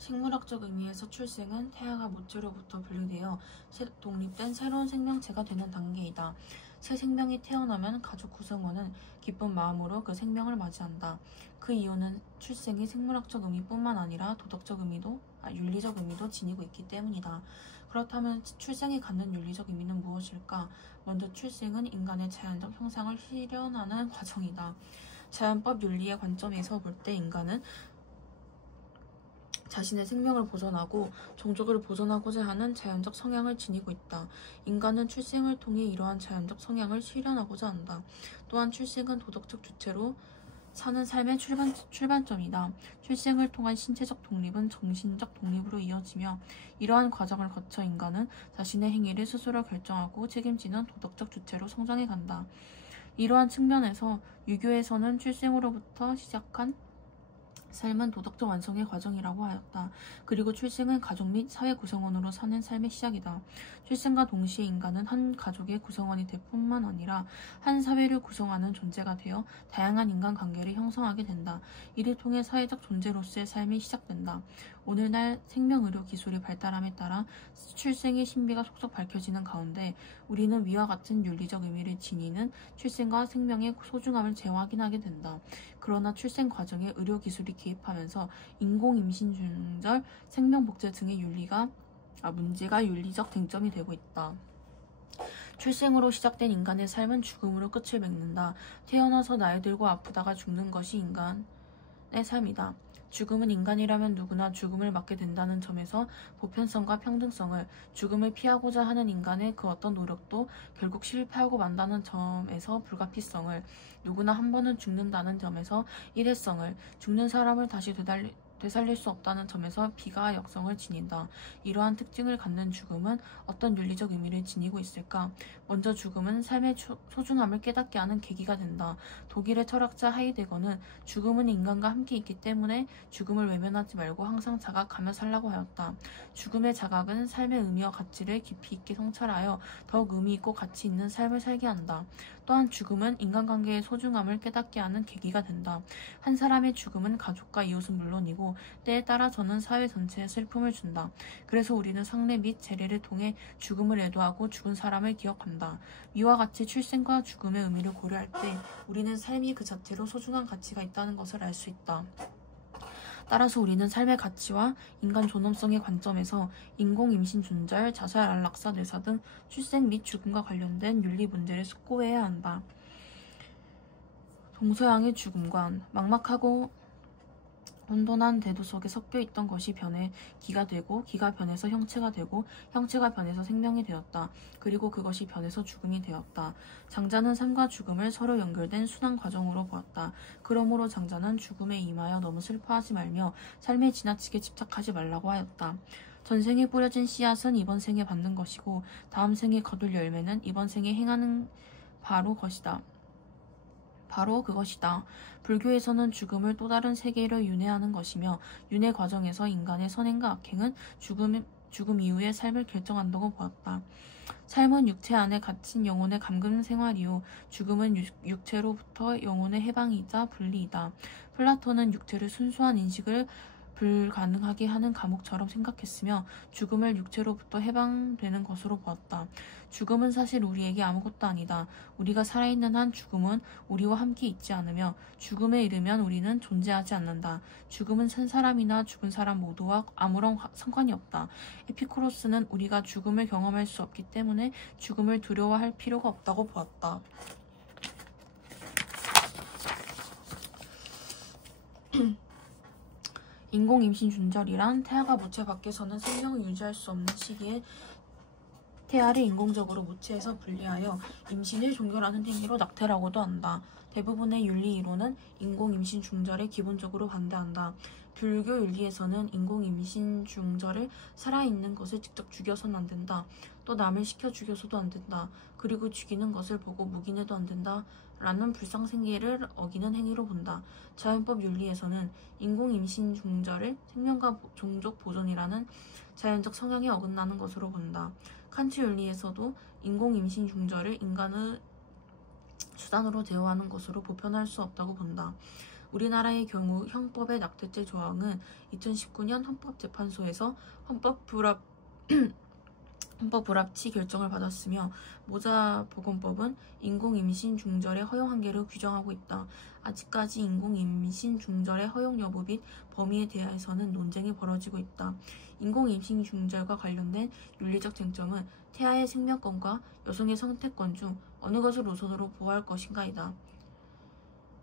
식물학적 의미에서 출생은 태아가 모체로부터 분리되어 독립된 새로운 생명체가 되는 단계이다. 새 생명이 태어나면 가족 구성원은 기쁜 마음으로 그 생명을 맞이한다. 그 이유는 출생이 생물학적 의미뿐만 아니라 윤리적 의미도 지니고 있기 때문이다. 그렇다면 출생이 갖는 윤리적 의미는 무엇일까? 먼저 출생은 인간의 자연적 형상을 실현하는 과정이다. 자연법 윤리의 관점에서 볼 때 인간은 자신의 생명을 보존하고 종족을 보존하고자 하는 자연적 성향을 지니고 있다. 인간은 출생을 통해 이러한 자연적 성향을 실현하고자 한다. 또한 출생은 도덕적 주체로 사는 삶의 출발점이다. 출생을 통한 신체적 독립은 정신적 독립으로 이어지며 이러한 과정을 거쳐 인간은 자신의 행위를 스스로 결정하고 책임지는 도덕적 주체로 성장해 간다. 이러한 측면에서 유교에서는 출생으로부터 시작한 삶은 도덕적 완성의 과정이라고 하였다. 그리고 출생은 가족 및 사회 구성원으로 사는 삶의 시작이다. 출생과 동시에 인간은 한 가족의 구성원이 될 뿐만 아니라 한 사회를 구성하는 존재가 되어 다양한 인간관계를 형성하게 된다. 이를 통해 사회적 존재로서의 삶이 시작된다. 오늘날 생명의료 기술이 발달함에 따라 출생의 신비가 속속 밝혀지는 가운데 우리는 위와 같은 윤리적 의미를 지니는 출생과 생명의 소중함을 재확인하게 된다. 그러나 출생 과정에 의료기술이 개입하면서 인공임신, 중절, 생명복제 등의 문제가 윤리적 쟁점이 되고 있다. 출생으로 시작된 인간의 삶은 죽음으로 끝을 맺는다. 태어나서 나이 들고 아프다가 죽는 것이 인간의 삶이다. 죽음은 인간이라면 누구나 죽음을 맞게 된다는 점에서 보편성과 평등성을, 죽음을 피하고자 하는 인간의 그 어떤 노력도 결국 실패하고 만다는 점에서 불가피성을, 누구나 한 번은 죽는다는 점에서 일회성을, 죽는 사람을 다시 되살릴 수 없다는 점에서 비가역성을 지닌다. 이러한 특징을 갖는 죽음은 어떤 윤리적 의미를 지니고 있을까? 먼저 죽음은 삶의 소중함을 깨닫게 하는 계기가 된다. 독일의 철학자 하이데거는 죽음은 인간과 함께 있기 때문에 죽음을 외면하지 말고 항상 자각하며 살라고 하였다. 죽음의 자각은 삶의 의미와 가치를 깊이 있게 성찰하여 더욱 의미 있고 가치 있는 삶을 살게 한다. 또한 죽음은 인간관계의 소중함을 깨닫게 하는 계기가 된다. 한 사람의 죽음은 가족과 이웃은 물론이고 때에 따라 저는 사회 전체에 슬픔을 준다. 그래서 우리는 상례 및 제례를 통해 죽음을 애도하고 죽은 사람을 기억한다. 이와 같이 출생과 죽음의 의미를 고려할 때 우리는 삶이 그 자체로 소중한 가치가 있다는 것을 알 수 있다. 따라서 우리는 삶의 가치와 인간 존엄성의 관점에서 인공임신, 중절, 자살, 안락사, 뇌사 등 출생 및 죽음과 관련된 윤리 문제를 숙고해야 한다. 동서양의 죽음관, 막막하고 혼돈한 대도 속에 섞여 있던 것이 변해 기가 되고, 기가 변해서 형체가 되고, 형체가 변해서 생명이 되었다. 그리고 그것이 변해서 죽음이 되었다. 장자는 삶과 죽음을 서로 연결된 순환 과정으로 보았다. 그러므로 장자는 죽음에 임하여 너무 슬퍼하지 말며 삶에 지나치게 집착하지 말라고 하였다. 전생에 뿌려진 씨앗은 이번 생에 받는 것이고 다음 생에 거둘 열매는 이번 생에 행하는 바로 그것이다. 불교에서는 죽음을 또 다른 세계로 윤회하는 것이며 윤회 과정에서 인간의 선행과 악행은 죽음 이후의 삶을 결정한다고 보았다. 삶은 육체 안에 갇힌 영혼의 감금 생활이요 죽음은 육체로부터 영혼의 해방이자 분리이다. 플라톤은 육체를 순수한 인식을 불가능하게 하는 감옥처럼 생각했으며 죽음을 육체로부터 해방되는 것으로 보았다. 죽음은 사실 우리에게 아무것도 아니다. 우리가 살아있는 한 죽음은 우리와 함께 있지 않으며 죽음에 이르면 우리는 존재하지 않는다. 죽음은 산 사람이나 죽은 사람 모두와 아무런 상관이 없다. 에피쿠로스는 우리가 죽음을 경험할 수 없기 때문에 죽음을 두려워할 필요가 없다고 보았다. 인공임신 중절이란 태아가 모체 밖에서는 생명을 유지할 수 없는 시기에 태아를 인공적으로 모체에서 분리하여 임신을 종결하는 행위로 낙태라고도 한다. 대부분의 윤리 이론은 인공임신 중절에 기본적으로 반대한다. 불교 윤리에서는 인공임신 중절을 살아있는 것을 직접 죽여서는 안 된다. 또 남을 시켜 죽여서도 안 된다. 그리고 죽이는 것을 보고 묵인해도 안 된다. 라는 불상생계를 어기는 행위로 본다. 자연법 윤리에서는 인공임신 중절을 생명과 종족 보존이라는 자연적 성향에 어긋나는 것으로 본다. 칸트 윤리에서도 인공임신 중절을 인간의 수단으로 대우하는 것으로 보편할 수 없다고 본다. 우리나라의 경우 형법의 낙태죄 조항은 2019년 헌법재판소에서 헌법 불합치 결정을 받았으며 모자보건법은 인공임신 중절의 허용 한계를 규정하고 있다. 아직까지 인공임신 중절의 허용 여부 및 범위에 대해서는 논쟁이 벌어지고 있다. 인공임신 중절과 관련된 윤리적 쟁점은 태아의 생명권과 여성의 선택권 중 어느 것을 우선으로 보호할 것인가이다.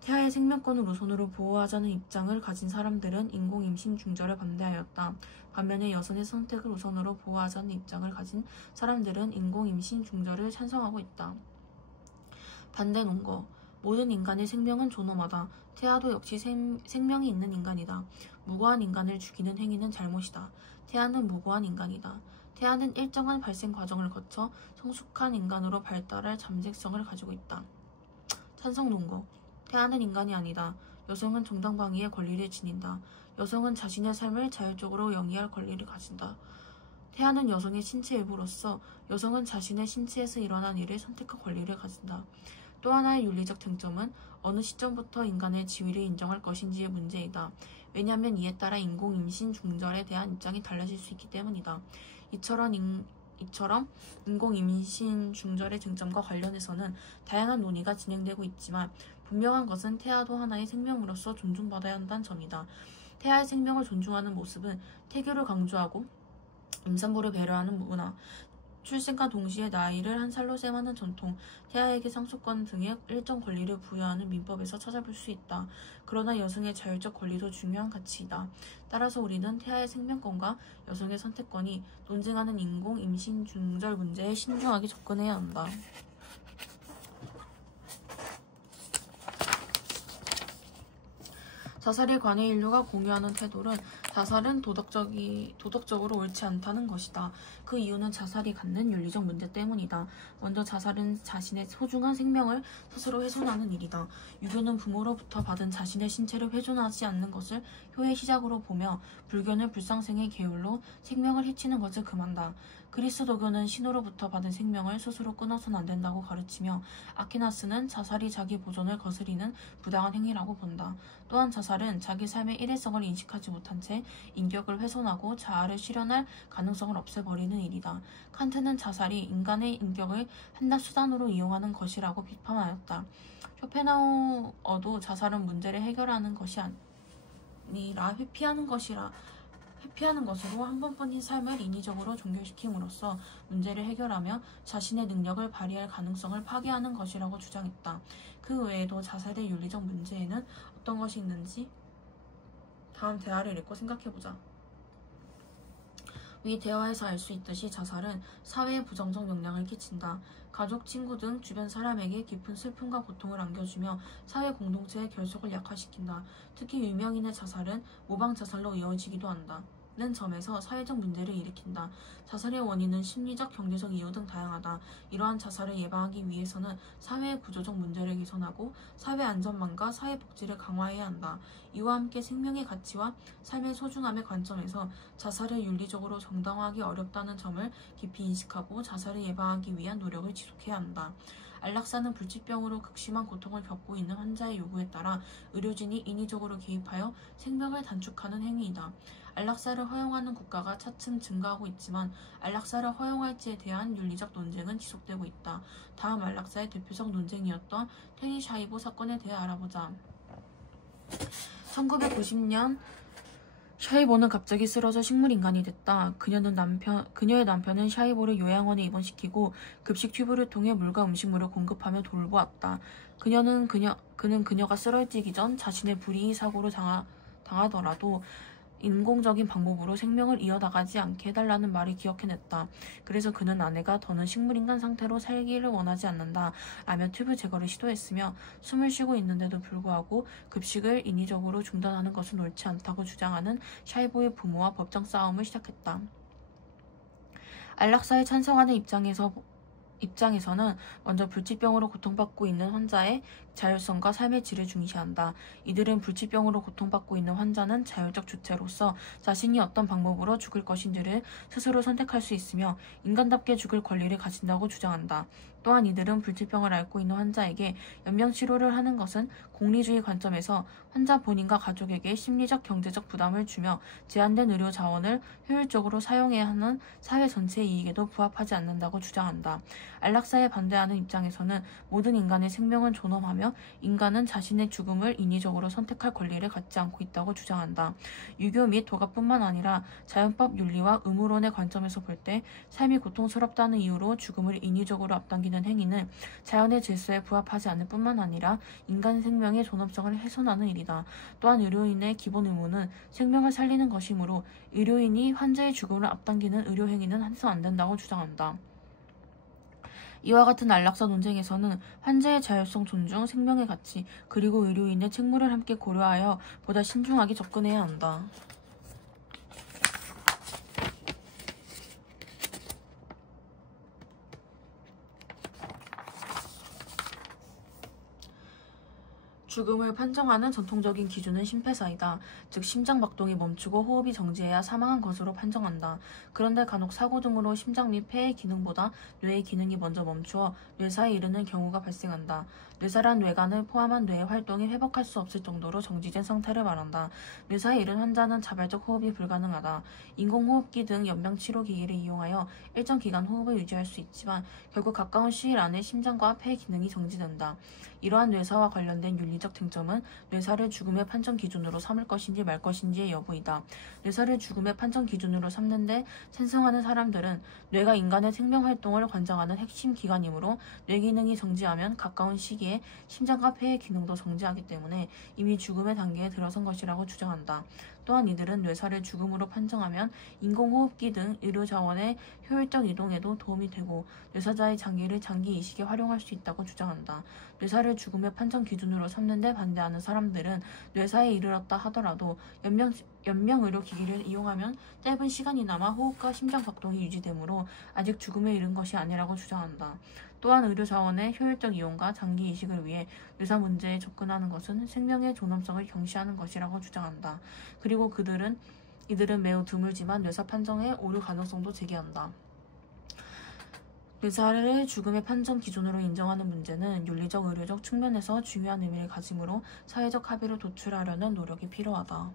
태아의 생명권을 우선으로 보호하자는 입장을 가진 사람들은 인공임신 중절에 반대하였다. 반면에 여성의 선택을 우선으로 보호하자는 입장을 가진 사람들은 인공임신 중절을 찬성하고 있다. 반대 논거. 모든 인간의 생명은 존엄하다. 태아도 역시 생명이 있는 인간이다. 무고한 인간을 죽이는 행위는 잘못이다. 태아는 무고한 인간이다. 태아는 일정한 발생 과정을 거쳐 성숙한 인간으로 발달할 잠재성을 가지고 있다. 찬성 논거. 태아는 인간이 아니다. 여성은 정당방위의 권리를 지닌다. 여성은 자신의 삶을 자율적으로 영위할 권리를 가진다. 태아는 여성의 신체 일부로서 여성은 자신의 신체에서 일어난 일을 선택할 권리를 가진다. 또 하나의 윤리적 쟁점은 어느 시점부터 인간의 지위를 인정할 것인지의 문제이다. 왜냐하면 이에 따라 인공임신 중절에 대한 입장이 달라질 수 있기 때문이다. 이처럼 인공임신 중절의 쟁점과 관련해서는 다양한 논의가 진행되고 있지만 분명한 것은 태아도 하나의 생명으로서 존중받아야 한다는 점이다. 태아의 생명을 존중하는 모습은 태교를 강조하고 임산부를 배려하는 문화, 출생과 동시에 나이를 한 살로 셈하는 전통, 태아에게 상속권 등의 일정 권리를 부여하는 민법에서 찾아볼 수 있다. 그러나 여성의 자율적 권리도 중요한 가치이다. 따라서 우리는 태아의 생명권과 여성의 선택권이 논쟁하는 인공 임신 중절 문제에 신중하게 접근해야 한다. 자살에 관해 인류가 공유하는 태도는 자살은 도덕적으로 옳지 않다는 것이다. 그 이유는 자살이 갖는 윤리적 문제 때문이다. 먼저 자살은 자신의 소중한 생명을 스스로 훼손하는 일이다. 유교는 부모로부터 받은 자신의 신체를 훼손하지 않는 것을 효의 시작으로 보며 불교는 불상생의 계율로 생명을 해치는 것을 금한다. 그리스도교는 신으로부터 받은 생명을 스스로 끊어서는 안 된다고 가르치며 아퀴나스는 자살이 자기 보존을 거스리는 부당한 행위라고 본다. 또한 자살은 자기 삶의 일회성을 인식하지 못한 채 인격을 훼손하고 자아를 실현할 가능성을 없애버리는 일이다. 칸트는 자살이 인간의 인격을 한낱 수단으로 이용하는 것이라고 비판하였다. 쇼펜하우어도 자살은 문제를 해결하는 것이 아니라 회피하는 것으로 한 번뿐인 삶을 인위적으로 종결시킴으로써 문제를 해결하며 자신의 능력을 발휘할 가능성을 파괴하는 것이라고 주장했다. 그 외에도 자살의 윤리적 문제에는 어떤 것이 있는지 다음 대화를 읽고 생각해보자. 위 대화에서 알 수 있듯이 자살은 사회에 부정적 영향을 끼친다. 가족, 친구 등 주변 사람에게 깊은 슬픔과 고통을 안겨주며 사회 공동체의 결속을 약화시킨다. 특히 유명인의 자살은 모방 자살로 이어지기도 한다. 는 점에서 사회적 문제를 일으킨다. 자살의 원인은 심리적, 경제적 이유 등 다양하다. 이러한 자살을 예방하기 위해서는 사회의 구조적 문제를 개선하고 사회 안전망과 사회 복지를 강화해야 한다. 이와 함께 생명의 가치와 삶의 소중함의 관점에서 자살을 윤리적으로 정당화하기 어렵다는 점을 깊이 인식하고 자살을 예방하기 위한 노력을 지속해야 한다. 안락사는 불치병으로 극심한 고통을 겪고 있는 환자의 요구에 따라 의료진이 인위적으로 개입하여 생명을 단축하는 행위이다. 안락사를 허용하는 국가가 차츰 증가하고 있지만 안락사를 허용할지에 대한 윤리적 논쟁은 지속되고 있다. 다음 안락사의 대표적 논쟁이었던 테리 샤이보 사건에 대해 알아보자. 1990년 샤이보는 갑자기 쓰러져 식물인간이 됐다. 그녀의 남편은 샤이보를 요양원에 입원시키고 급식 튜브를 통해 물과 음식물을 공급하며 돌보았다. 그는 그녀가 쓰러지기 전 자신의 불이익 사고로 당하더라도 인공적인 방법으로 생명을 이어나가지 않게 해달라는 말을 기억해냈다. 그래서 그는 아내가 더는 식물인간 상태로 살기를 원하지 않는다 라며 튜브 제거를 시도했으며 숨을 쉬고 있는데도 불구하고 급식을 인위적으로 중단하는 것은 옳지 않다고 주장하는 샤이보의 부모와 법정 싸움을 시작했다. 안락사에 찬성하는 입장에서는 먼저 불치병으로 고통받고 있는 환자의 자율성과 삶의 질을 중시한다. 이들은 불치병으로 고통받고 있는 환자는 자율적 주체로서 자신이 어떤 방법으로 죽을 것인지를 스스로 선택할 수 있으며 인간답게 죽을 권리를 가진다고 주장한다. 또한 이들은 불치병을 앓고 있는 환자에게 연명치료를 하는 것은 공리주의 관점에서 환자 본인과 가족에게 심리적 경제적 부담을 주며 제한된 의료 자원을 효율적으로 사용해야 하는 사회 전체의 이익에도 부합하지 않는다고 주장한다. 안락사에 반대하는 입장에서는 모든 인간의 생명은 존엄하며 인간은 자신의 죽음을 인위적으로 선택할 권리를 갖지 않고 있다고 주장한다. 유교 및 도가뿐만 아니라 자연법 윤리와 의무론의 관점에서 볼 때 삶이 고통스럽다는 이유로 죽음을 인위적으로 앞당기는 행위는 자연의 질서에 부합하지 않을 뿐만 아니라 인간 생명의 존엄성을 훼손하는 일이다. 또한 의료인의 기본 의무는 생명을 살리는 것이므로 의료인이 환자의 죽음을 앞당기는 의료 행위는 해서 안 된다고 주장한다. 이와 같은 안락사 논쟁에서는 환자의 자율성 존중, 생명의 가치, 그리고 의료인의 책무를 함께 고려하여 보다 신중하게 접근해야 한다. 죽음을 판정하는 전통적인 기준은 심폐사이다. 즉 심장박동이 멈추고 호흡이 정지해야 사망한 것으로 판정한다. 그런데 간혹 사고 등으로 심장 및 폐의 기능보다 뇌의 기능이 먼저 멈추어 뇌사에 이르는 경우가 발생한다. 뇌사란 뇌관을 포함한 뇌의 활동이 회복할 수 없을 정도로 정지된 상태를 말한다. 뇌사에 이른 환자는 자발적 호흡이 불가능하다. 인공호흡기 등 연명치료기기를 이용하여 일정 기간 호흡을 유지할 수 있지만 결국 가까운 시일 안에 심장과 폐 기능이 정지된다. 이러한 뇌사와 관련된 윤리적 쟁점은 뇌사를 죽음의 판정 기준으로 삼을 것인지 말 것인지의 여부이다. 뇌사를 죽음의 판정 기준으로 삼는데 찬성하는 사람들은 뇌가 인간의 생명활동을 관장하는 핵심 기관이므로 뇌 기능이 정지하면 가까운 시기에 심장과 폐의 기능도 정지하기 때문에 이미 죽음의 단계에 들어선 것이라고 주장한다. 또한 이들은 뇌사를 죽음으로 판정하면 인공호흡기 등 의료자원의 효율적 이동에도 도움이 되고 뇌사자의 장기를 장기 이식에 활용할 수 있다고 주장한다. 뇌사를 죽음의 판정 기준으로 삼는데 반대하는 사람들은 뇌사에 이르렀다 하더라도 연명의료기기를 이용하면 짧은 시간이나마 호흡과 심장박동이 유지되므로 아직 죽음에 이른 것이 아니라고 주장한다. 또한 의료자원의 효율적 이용과 장기 이식을 위해 뇌사 문제에 접근하는 것은 생명의 존엄성을 경시하는 것이라고 주장한다. 그리고 이들은 매우 드물지만 뇌사 판정의 오류 가능성도 제기한다. 뇌사를 죽음의 판정 기준으로 인정하는 문제는 윤리적, 의료적 측면에서 중요한 의미를 가지므로 사회적 합의를 도출하려는 노력이 필요하다.